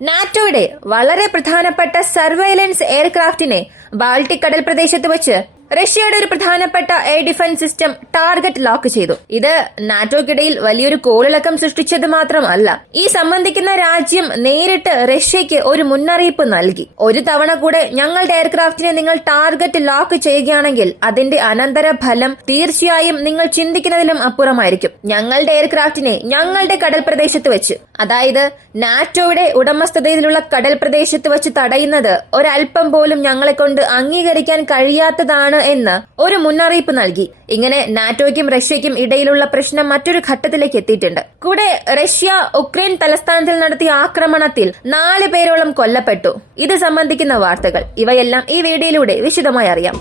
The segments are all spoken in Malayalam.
നാറ്റോയുടെ വളരെ പ്രധാനപ്പെട്ട സർവൈലൻസ് എയർക്രാഫ്റ്റിനെ ബാൾട്ടിക് കടൽ പ്രദേശത്ത് വെച്ച് റഷ്യയുടെ ഒരു പ്രധാനപ്പെട്ട air defence system target lock ചെയ്തു. ഇത് നാറ്റോയ്ക്കിടയിൽ വലിയൊരു കോളിളക്കം സൃഷ്ടിച്ചത് മാത്രമല്ല, ഈ സംബന്ധിക്കുന്ന രാജ്യം നേരിട്ട് റഷ്യയ്ക്ക് ഒരു മുന്നറിയിപ്പ് നൽകി. ഒരു തവണ കൂടെ ഞങ്ങളുടെ എയർക്രാഫ്റ്റിനെ നിങ്ങൾ ടാർഗറ്റ് ലോക്ക് ചെയ്യുകയാണെങ്കിൽ അതിന്റെ അനന്തര ഫലം തീർച്ചയായും നിങ്ങൾ ചിന്തിക്കുന്നതിലും അപ്പുറമായിരിക്കും. ഞങ്ങളുടെ എയർക്രാഫ്റ്റിനെ ഞങ്ങളുടെ കടൽ പ്രദേശത്ത് വെച്ച്, അതായത് നാറ്റോയുടെ ഉടമസ്ഥതയിലുള്ള കടൽ പ്രദേശത്ത് വെച്ച് തടയുന്നത് ഒരൽപ്പം പോലും ഞങ്ങളെ കൊണ്ട് അംഗീകരിക്കാൻ കഴിയാത്തതാണ് എന്ന് ഒരു മുന്നറിയിപ്പ് നൽകി. ഇങ്ങനെ നാറ്റോയ്ക്കും റഷ്യയ്ക്കും ഇടയിലുള്ള പ്രശ്നം മറ്റൊരു ഘട്ടത്തിലേക്ക് എത്തിയിട്ടുണ്ട്. കൂടെ റഷ്യ ഉക്രൈൻ തലസ്ഥാനത്തിൽ നടത്തിയ ആക്രമണത്തിൽ 4 പേരോളം കൊല്ലപ്പെട്ടു. ഇത് സംബന്ധിക്കുന്ന വാർത്തകൾ ഇവയെല്ലാം ഈ വീഡിയോയിലൂടെ വിശദമായി അറിയാം.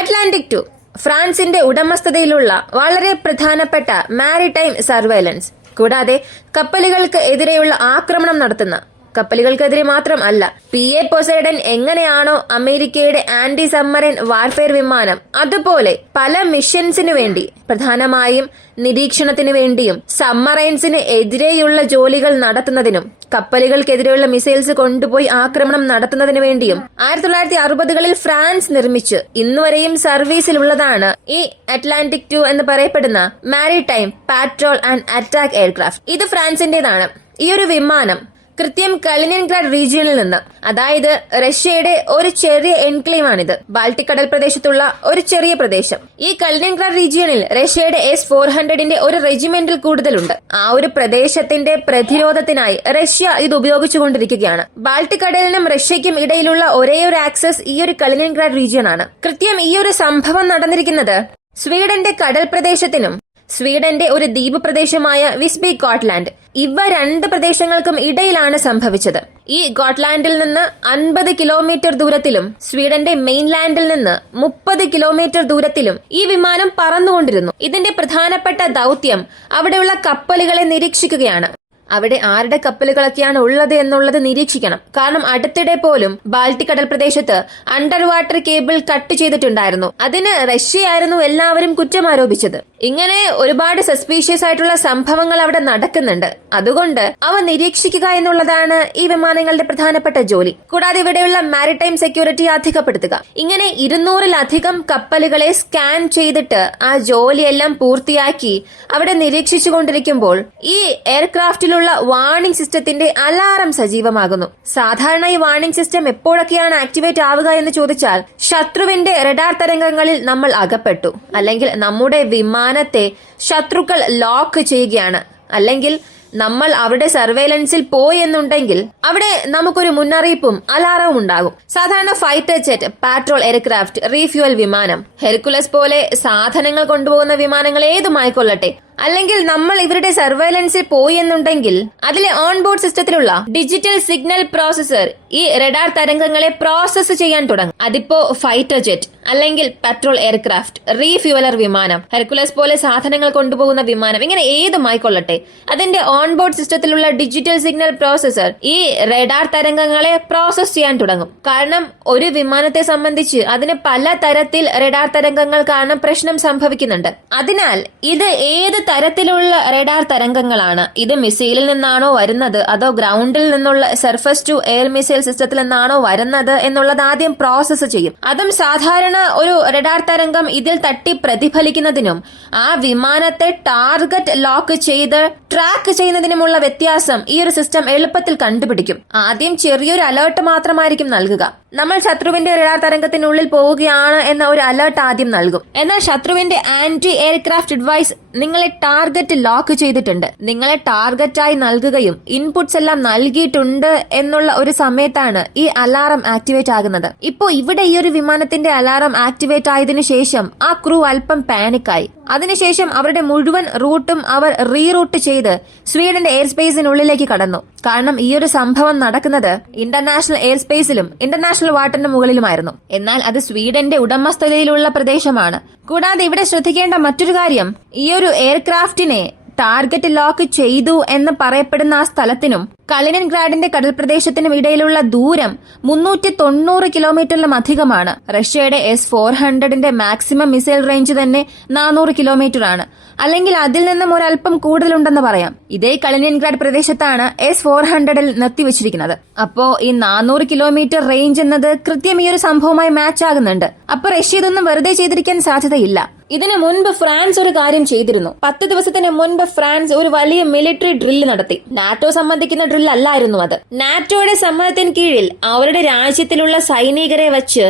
അറ്റ്ലാന്റിക് 2 ഫ്രാൻസിന്റെ ഉടമസ്ഥതയിലുള്ള വളരെ പ്രധാനപ്പെട്ട മാരിടൈം സർവൈലൻസ്, കൂടാതെ കപ്പലുകൾക്ക് എതിരെയുള്ള ആക്രമണം നടത്തുന്ന, കപ്പലുകൾക്കെതിരെ മാത്രം അല്ല, PA പൊസൈഡൻ എങ്ങനെയാണോ അമേരിക്കയുടെ ആന്റി സബ്മറൈൻ വാർഫെയർ വിമാനം, അതുപോലെ പല മിഷൻസിനു വേണ്ടി, പ്രധാനമായും നിരീക്ഷണത്തിനു വേണ്ടിയും സബ്മറൈൻസിന് എതിരെയുള്ള ജോലികൾ നടത്തുന്നതിനും കപ്പലുകൾക്കെതിരെയുള്ള മിസൈൽസ് കൊണ്ടുപോയി ആക്രമണം നടത്തുന്നതിനു വേണ്ടിയും 1960കളിൽ ഫ്രാൻസ് നിർമ്മിച്ച് ഇന്നുവരെയും സർവീസിലുള്ളതാണ് ഈ അറ്റ്ലാന്റിക് 2 എന്ന് പറയപ്പെടുന്ന maritime Patrol and attack aircraft. ഇത് ഫ്രാൻസിന്റേതാണ്. ഈ ഒരു വിമാനം കൃത്യം കലിനിൻഗ്രാഡ് റീജിയനിൽ നിന്ന്, അതായത് റഷ്യയുടെ ഒരു ചെറിയ എൻക്ലേവാണിത്, ബാൾട്ടിക് കടൽ പ്രദേശത്തുള്ള ഒരു ചെറിയ പ്രദേശം. ഈ കലിനിൻഗ്രാഡ് റീജിയനിൽ റഷ്യയുടെ S-400ന്റെ ഒരു റെജിമെന്റിൽ കൂടുതലുണ്ട്. ആ ഒരു പ്രദേശത്തിന്റെ പ്രതിരോധത്തിനായി റഷ്യ ഇത് ഉപയോഗിച്ചുകൊണ്ടിരിക്കുകയാണ്. ബാൾട്ടിക് കടലിനും റഷ്യയ്ക്കും ഇടയിലുള്ള ഒരേയൊരു ആക്സസ് ഈ ഒരു കലിനിൻഗ്രാഡ് റീജിയൻ ആണ്. കൃത്യം ഈ ഒരു സംഭവം നടന്നിരിക്കുന്നത് സ്വീഡന്റെ കടൽ പ്രദേശത്തിനും സ്വീഡന്റെ ഒരു ദ്വീപ് പ്രദേശമായ വിസ്ബി ഗോട്ട്ലാൻഡ്, ഇവ 2 പ്രദേശങ്ങൾക്കും ഇടയിലാണ് സംഭവിച്ചത്. ഈ ഗോട്ട്ലാൻഡിൽ നിന്ന് 50 കിലോമീറ്റർ ദൂരത്തിലും സ്വീഡന്റെ മെയിൻലാൻഡിൽ നിന്ന് 30 കിലോമീറ്റർ ദൂരത്തിലും ഈ വിമാനം പറന്നുകൊണ്ടിരുന്നു. ഇതിന്റെ പ്രധാനപ്പെട്ട ദൌത്യം അവിടെയുള്ള കപ്പലുകളെ നിരീക്ഷിക്കുകയാണ്. അവിടെ ആരുടെ കപ്പലുകളൊക്കെയാണ് ഉള്ളത് എന്നുള്ളത് നിരീക്ഷിക്കണം. കാരണം അടുത്തിടെ പോലും ബാൾട്ടിക് കടൽ പ്രദേശത്ത് അണ്ടർ വാട്ടർ കേബിൾ കട്ട് ചെയ്തിട്ടുണ്ടായിരുന്നു. അതിന് റഷ്യയായിരുന്നു എല്ലാവരും കുറ്റം ആരോപിച്ചത്. ഇങ്ങനെ ഒരുപാട് സസ്പീഷ്യസ് ആയിട്ടുള്ള സംഭവങ്ങൾ അവിടെ നടക്കുന്നുണ്ട്. അതുകൊണ്ട് അവ നിരീക്ഷിക്കുക എന്നുള്ളതാണ് ഈ വിമാനങ്ങളുടെ പ്രധാനപ്പെട്ട ജോലി. കൂടാതെ ഇവിടെയുള്ള മാരിടൈം സെക്യൂരിറ്റി അധികപ്പെടുത്തുക. ഇങ്ങനെ 200-ലധികം കപ്പലുകളെ സ്കാൻ ചെയ്തിട്ട് ആ ജോലിയെല്ലാം പൂർത്തിയാക്കി അവിടെ നിരീക്ഷിച്ചുകൊണ്ടിരിക്കുമ്പോൾ ഈ എയർക്രാഫ്റ്റിലുള്ള വാർണിംഗ് സിസ്റ്റത്തിന്റെ അലാറം സജീവമാകുന്നു. സാധാരണ ഈ വാർണിംഗ് സിസ്റ്റം എപ്പോഴൊക്കെയാണ് ആക്ടിവേറ്റ് ആവുക എന്ന് ചോദിച്ചാൽ, ശത്രുവിന്റെ റഡാർ തരംഗങ്ങളിൽ നമ്മൾ അകപ്പെട്ടു, അല്ലെങ്കിൽ നമ്മുടെ വിമാനത്തെ ശത്രുക്കൾ ലോക്ക് ചെയ്യുകയാണ്, അല്ലെങ്കിൽ നമ്മൾ അവിടെ സർവൈലൻസിൽ പോയി എന്നുണ്ടെങ്കിൽ അവിടെ നമുക്കൊരു മുന്നറിയിപ്പും അലാറവും ഉണ്ടാകും. സാധാരണ fighter jet, Patrol aircraft, refuel വിമാനം, ഹെർക്കുലസ് പോലെ സാധനങ്ങൾ കൊണ്ടുപോകുന്ന വിമാനങ്ങൾ ഏതുമായിക്കൊള്ളട്ടെ, അല്ലെങ്കിൽ നമ്മൾ ഇവരുടെ സർവൈലൻസിൽ പോയി എന്നുണ്ടെങ്കിൽ അതിലെ ഓൺബോർഡ് സിസ്റ്റത്തിലുള്ള ഡിജിറ്റൽ സിഗ്നൽ പ്രോസസർ ഈ റഡാർ തരംഗങ്ങളെ പ്രോസസ് ചെയ്യാൻ തുടങ്ങും. അതിപ്പോ ഫൈറ്റർ ജെറ്റ്, അല്ലെങ്കിൽ പെട്രോൾ എയർക്രാഫ്റ്റ്, റീഫ്യൂവലർ വിമാനം, ഹെർക്കുലസ് പോലെ സാധനങ്ങൾ കൊണ്ടുപോകുന്ന വിമാനം, ഇങ്ങനെ ഏതുമായിക്കൊള്ളട്ടെ, അതിന്റെ ഓൺബോർഡ് സിസ്റ്റത്തിലുള്ള ഡിജിറ്റൽ സിഗ്നൽ പ്രോസസർ ഈ റഡാർ തരംഗങ്ങളെ പ്രോസസ് ചെയ്യാൻ തുടങ്ങും. കാരണം ഒരു വിമാനത്തെ സംബന്ധിച്ച് അതിന് പല തരത്തിൽ റഡാർ തരംഗങ്ങൾ കാരണം പ്രശ്നം സംഭവിക്കുന്നുണ്ട്. അതിനാൽ ഇത് ഏത് തരത്തിലുള്ള റഡാർ തരംഗങ്ങളാണ്, ഇത് മിസൈലിൽ നിന്നാണോ വരുന്നത് അതോ ഗ്രൗണ്ടിൽ നിന്നുള്ള സർഫസ് ടു എയർ മിസൈൽ സിസ്റ്റത്തിൽ നിന്നാണോ വരുന്നത് എന്നുള്ളത് ആദ്യം പ്രോസസ് ചെയ്യും. അതും സാധാരണ ഒരു റഡാർ തരംഗം ഇതിൽ തട്ടി പ്രതിഫലിക്കുന്നതിനും ആ വിമാനത്തെ ടാർഗറ്റ് ലോക്ക് ചെയ്ത് ട്രാക്ക് ചെയ്യുന്നതിനുമുള്ള വ്യത്യാസം ഈ ഒരു സിസ്റ്റം എളുപ്പത്തിൽ കണ്ടുപിടിക്കും. ആദ്യം ചെറിയൊരു അലേർട്ട് മാത്രമായിരിക്കും നൽകുക. നമ്മൾ ശത്രുവിന്റെ റഡാർ തരംഗത്തിനുള്ളിൽ പോവുകയാണ് എന്ന ഒരു അലേർട്ട് ആദ്യം നൽകും. എന്നാൽ ശത്രുവിന്റെ ആന്റി എയർക്രാഫ്റ്റ് ഡിവൈസ് നിങ്ങളെ ടാർഗറ്റ് ലോക്ക് ചെയ്തിട്ടുണ്ട്, നിങ്ങളെ ടാർഗറ്റായി നൽകുകയും ഇൻപുട്സ് എല്ലാം നൽകിയിട്ടുണ്ട് എന്നുള്ള ഒരു സമയത്താണ് ഈ അലാറം ആക്ടിവേറ്റ് ആകുന്നത്. ഇപ്പോ ഇവിടെ ഈ ഒരു വിമാനത്തിന്റെ അലാറം ആക്ടിവേറ്റ് ആയതിനു ശേഷം ആ ക്രൂ അല്പം പാനിക്കായി. അതിനുശേഷം അവരുടെ മുഴുവൻ റൂട്ടും അവർ റീറൂട്ട് ചെയ്ത് സ്വീഡന്റെ എയർ സ്പേസിനുള്ളിലേക്ക് കടന്നു. കാരണം ഈ ഒരു സംഭവം നടക്കുന്നത് ഇന്റർനാഷണൽ എയർ സ്പേസിലും ഇന്റർനാഷണൽ വാട്ടറിന് മുകളിലുമായിരുന്നു. എന്നാൽ അത് സ്വീഡന്റെ ഉടമസ്ഥതയിലുള്ള പ്രദേശമാണ്. കൂടാതെ ഇവിടെ ശ്രദ്ധിക്കേണ്ട മറ്റൊരു കാര്യം, ഈ ഒരു എയർക്രാഫ്റ്റിനെ ടാർഗറ്റ് ലോക്ക് ചെയ്തു എന്ന് പറയപ്പെടുന്ന ആ സ്ഥലത്തിനും കലിനിൻഗ്രാഡിന്റെ കടൽ പ്രദേശത്തിനും ഇടയിലുള്ള ദൂരം 390 കിലോമീറ്ററിലും അധികമാണ്. റഷ്യയുടെ S-400ന്റെ മാക്സിമം മിസൈൽ റേഞ്ച് തന്നെ 400 കിലോമീറ്റർ ആണ്. അല്ലെങ്കിൽ അതിൽ നിന്നും ഒരല്പം കൂടുതലുണ്ടെന്ന് പറയാം. ഇതേ കലിനിൻഗ്രാഡ് പ്രദേശത്താണ് S-400ൽ നിർത്തിവച്ചിരിക്കുന്നത്. അപ്പോ ഈ 400 കിലോമീറ്റർ റേഞ്ച് എന്നത് കൃത്യം ഈ ഒരു സംഭവമായി മാച്ച് ആകുന്നുണ്ട്. അപ്പൊ റഷ്യ ഇതൊന്നും വെറുതെ ചെയ്തിരിക്കാൻ സാധ്യതയില്ല. ഇതിനു മുൻപ് ഫ്രാൻസ് ഒരു കാര്യം ചെയ്തിരുന്നു. 10 ദിവസത്തിന് മുൻപ് ഫ്രാൻസ് ഒരു വലിയ മിലിറ്ററി ഡ്രില്ല് നടത്തി. നാറ്റോ സംബന്ധിക്കുന്ന ഡ്രിൽ അല്ലായിരുന്നു അത്. നാറ്റോയുടെ സമ്മതത്തിന് കീഴിൽ അവരുടെ രാജ്യത്തിലുള്ള സൈനികരെ വച്ച്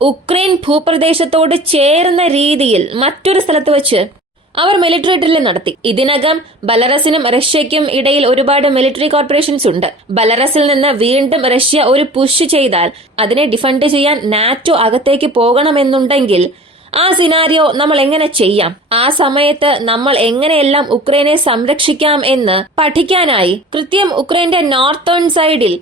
ഉക്രൈൻ ഭൂപ്രദേശത്തോട് ചേർന്ന രീതിയിൽ മറ്റൊരു സ്ഥലത്ത് വെച്ച് അവർ മിലിറ്ററി ഡ്രില്ല് നടത്തി. ഇതിനകം ബലറസിനും റഷ്യയ്ക്കും ഇടയിൽ ഒരുപാട് മിലിറ്ററി കോർപ്പറേഷൻസ് ഉണ്ട്. ബലറസിൽ നിന്ന് വീണ്ടും റഷ്യ ഒരു പുഷ് ചെയ്താൽ അതിനെ ഡിഫെൻഡ് ചെയ്യാൻ നാറ്റോ അകത്തേക്ക് പോകണമെന്നുണ്ടെങ്കിൽ ആ സിനാരിയോ നമ്മൾ എങ്ങനെ ചെയ്യാം, ആ സമയത്ത് നമ്മൾ എങ്ങനെയെല്ലാം ഉക്രൈനെ സംരക്ഷിക്കാം എന്ന് പഠിക്കാനായി കൃത്യം ഉക്രൈന്റെ നോർത്തേൺ സൈഡിൽ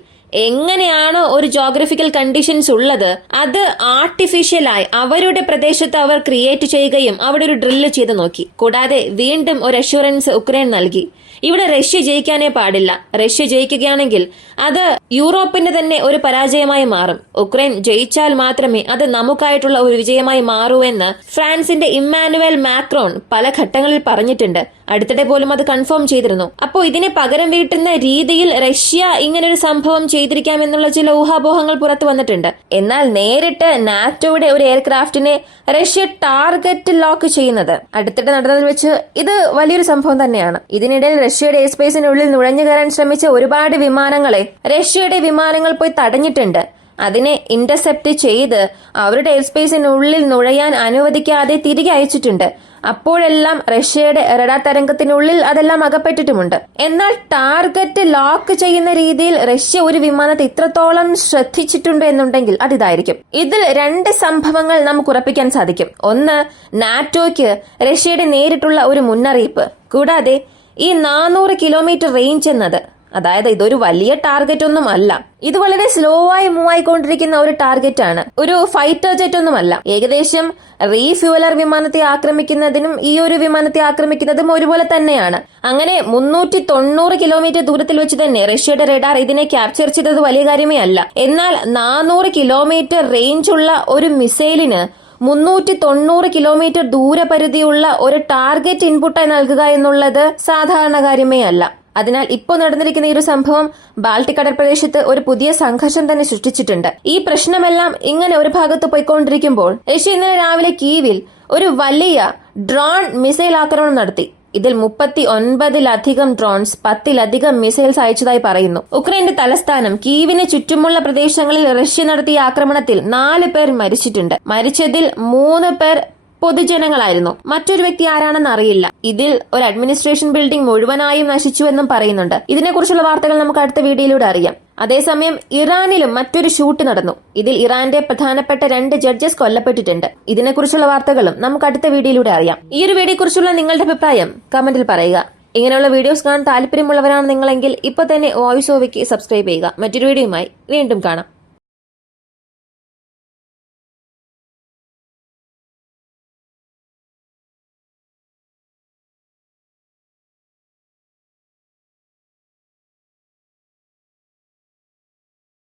എങ്ങനെയാണോ ഒരു ജോഗ്രഫിക്കൽ കണ്ടീഷൻസ് ഉള്ളത് അത് ആർട്ടിഫിഷ്യലായി അവരുടെ പ്രദേശത്ത് അവർ ക്രിയേറ്റ് ചെയ്യുകയും അവിടെ ഒരു ഡ്രില്ല് ചെയ്ത് നോക്കി. കൂടാതെ വീണ്ടും ഒരു അഷുറൻസ് ഉക്രൈൻ നൽകി, ഇവിടെ റഷ്യ ജയിക്കാനേ പാടില്ല. റഷ്യ ജയിക്കുകയാണെങ്കിൽ അത് യൂറോപ്പിന്റെ തന്നെ ഒരു പരാജയമായി മാറും. ഉക്രൈൻ ജയിച്ചാൽ മാത്രമേ അത് നമുക്കായിട്ടുള്ള ഒരു വിജയമായി മാറൂ എന്ന് ഫ്രാൻസിന്റെ ഇമ്മാനുവൽ മാക്രോൺ പല ഘട്ടങ്ങളിൽ പറഞ്ഞിട്ടുണ്ട്. അടുത്തിടെ പോലും അത് കൺഫേം ചെയ്തിരുന്നു. അപ്പോൾ ഇതിനെ പകരം വീട്ടുന്ന രീതിയിൽ റഷ്യ ഇങ്ങനൊരു സംഭവം ചെയ്തിരിക്കാമെന്നുള്ള ചില ഊഹാപോഹങ്ങൾ പുറത്തു വന്നിട്ടുണ്ട്. എന്നാൽ നേരിട്ട് നാറ്റോയുടെ ഒരു എയർക്രാഫ്റ്റിനെ റഷ്യ ടാർഗറ്റ് ലോക്ക് ചെയ്യുന്നത് അടുത്തിടെ നടന്നതിൽ വെച്ച് ഇത് വലിയൊരു സംഭവം തന്നെയാണ്. ഇതിനിടയിൽ റഷ്യയുടെ എയർ സ്പേസിനുള്ളിൽ നുഴഞ്ഞു കയറാൻ ശ്രമിച്ച ഒരുപാട് വിമാനങ്ങളെ റഷ്യയുടെ വിമാനങ്ങൾ പോയി തടഞ്ഞിട്ടുണ്ട്. അതിനെ ഇന്റർസെപ്റ്റ് ചെയ്ത് അവരുടെ എയർ സ്പേസിനുള്ളിൽ നുഴയാൻ അനുവദിക്കാതെ തിരികെ അയച്ചിട്ടുണ്ട്. അപ്പോഴെല്ലാം റഷ്യയുടെ റഡാർ തരംഗത്തിനുള്ളിൽ അതെല്ലാം അകപ്പെട്ടിട്ടുമുണ്ട്. എന്നാൽ ടാർഗറ്റ് ലോക്ക് ചെയ്യുന്ന രീതിയിൽ റഷ്യ ഒരു വിമാനത്തെ ഇത്രത്തോളം ശ്രദ്ധിച്ചിട്ടുണ്ട് എന്നുണ്ടെങ്കിൽ അതിതായിരിക്കും. ഇതിൽ 2 സംഭവങ്ങൾ നമുക്ക് ഉറപ്പിക്കാൻ സാധിക്കും. ഒന്ന്, നാറ്റോയ്ക്ക് റഷ്യയുടെ നേരിട്ടുള്ള ഒരു മുന്നറിയിപ്പ്. കൂടാതെ ഈ 400 കിലോമീറ്റർ റേഞ്ച് എന്നത്, അതായത് ഇതൊരു വലിയ ടാർഗറ്റ് ഒന്നും അല്ല, ഇത് വളരെ സ്ലോ ആയി മൂവ് ആയിക്കൊണ്ടിരിക്കുന്ന ഒരു ടാർഗറ്റ് ആണ്, ഒരു ഫൈറ്റർ ജെറ്റ് ഒന്നുമല്ല. ഏകദേശം റീഫ്യൂവലർ വിമാനത്തെ ആക്രമിക്കുന്നതിനും ഈ ഒരു വിമാനത്തെ ആക്രമിക്കുന്നതും ഒരുപോലെ തന്നെയാണ്. അങ്ങനെ 390 കിലോമീറ്റർ ദൂരത്തിൽ വെച്ച് തന്നെ റഷ്യയുടെ റഡാർ ഇതിനെ ക്യാപ്ചർ ചെയ്തത് വലിയ കാര്യമേ അല്ല. എന്നാൽ 400 കിലോമീറ്റർ റേഞ്ച് ഉള്ള ഒരു മിസൈലിന് 390 കിലോമീറ്റർ ദൂരപരിധിയുള്ള ഒരു ടാർഗറ്റ് ഇൻപുട്ടായി നൽകുക എന്നുള്ളത് സാധാരണ കാര്യമേ അല്ല. അതിനാൽ ഇപ്പോൾ നടന്നിരിക്കുന്ന ഈ ഒരു സംഭവം ബാൾട്ടിക് കടൽ പ്രദേശത്ത് ഒരു പുതിയ സംഘർഷം തന്നെ സൃഷ്ടിച്ചിട്ടുണ്ട്. ഈ പ്രശ്നമെല്ലാം ഇങ്ങനെ ഒരു ഭാഗത്ത് പോയിക്കൊണ്ടിരിക്കുമ്പോൾ റഷ്യ ഇന്നലെ രാവിലെ കീവിൽ ഒരു വലിയ ഡ്രോൺ മിസൈൽ ആക്രമണം നടത്തി. ഇതിൽ 39-ലധികം ഡ്രോൺസ്, 10-ലധികം മിസൈൽസ് അയച്ചതായി പറയുന്നു. ഉക്രൈന്റെ തലസ്ഥാനം കീവിന് ചുറ്റുമുള്ള പ്രദേശങ്ങളിൽ റഷ്യ നടത്തിയ ആക്രമണത്തിൽ 4 പേർ മരിച്ചിട്ടുണ്ട്. മരിച്ചതിൽ 3 പേർ പൊതുജനങ്ങളായിരുന്നു. മറ്റൊരു വ്യക്തി ആരാണെന്ന് അറിയില്ല. ഇതിൽ ഒരു അഡ്മിനിസ്ട്രേഷൻ ബിൽഡിംഗ് മുഴുവനായും നശിച്ചുവെന്നും പറയുന്നുണ്ട്. ഇതിനെക്കുറിച്ചുള്ള വാർത്തകൾ നമുക്ക് അടുത്ത വീഡിയോയിലൂടെ അറിയാം. അതേസമയം ഇറാനിലും മറ്റൊരു ഷൂട്ട് നടന്നു. ഇതിൽ ഇറാന്റെ പ്രധാനപ്പെട്ട 2 ജഡ്ജസ് കൊല്ലപ്പെട്ടിട്ടുണ്ട്. ഇതിനെക്കുറിച്ചുള്ള വാർത്തകളും നമുക്ക് അടുത്ത വീഡിയോയിലൂടെ അറിയാം. ഈ ഒരു വീഡിയോയെക്കുറിച്ചുള്ള നിങ്ങളുടെ അഭിപ്രായം കമന്റിൽ പറയുക. ഇങ്ങനെയുള്ള വീഡിയോസ് കാണാൻ താല്പര്യമുള്ളവരാണ് നിങ്ങളെങ്കിൽ ഇപ്പൊ തന്നെ വോയിസ് ഓവയ്ക്ക് സബ്സ്ക്രൈബ് ചെയ്യുക. മറ്റൊരു വീഡിയോയുമായി വീണ്ടും കാണാം.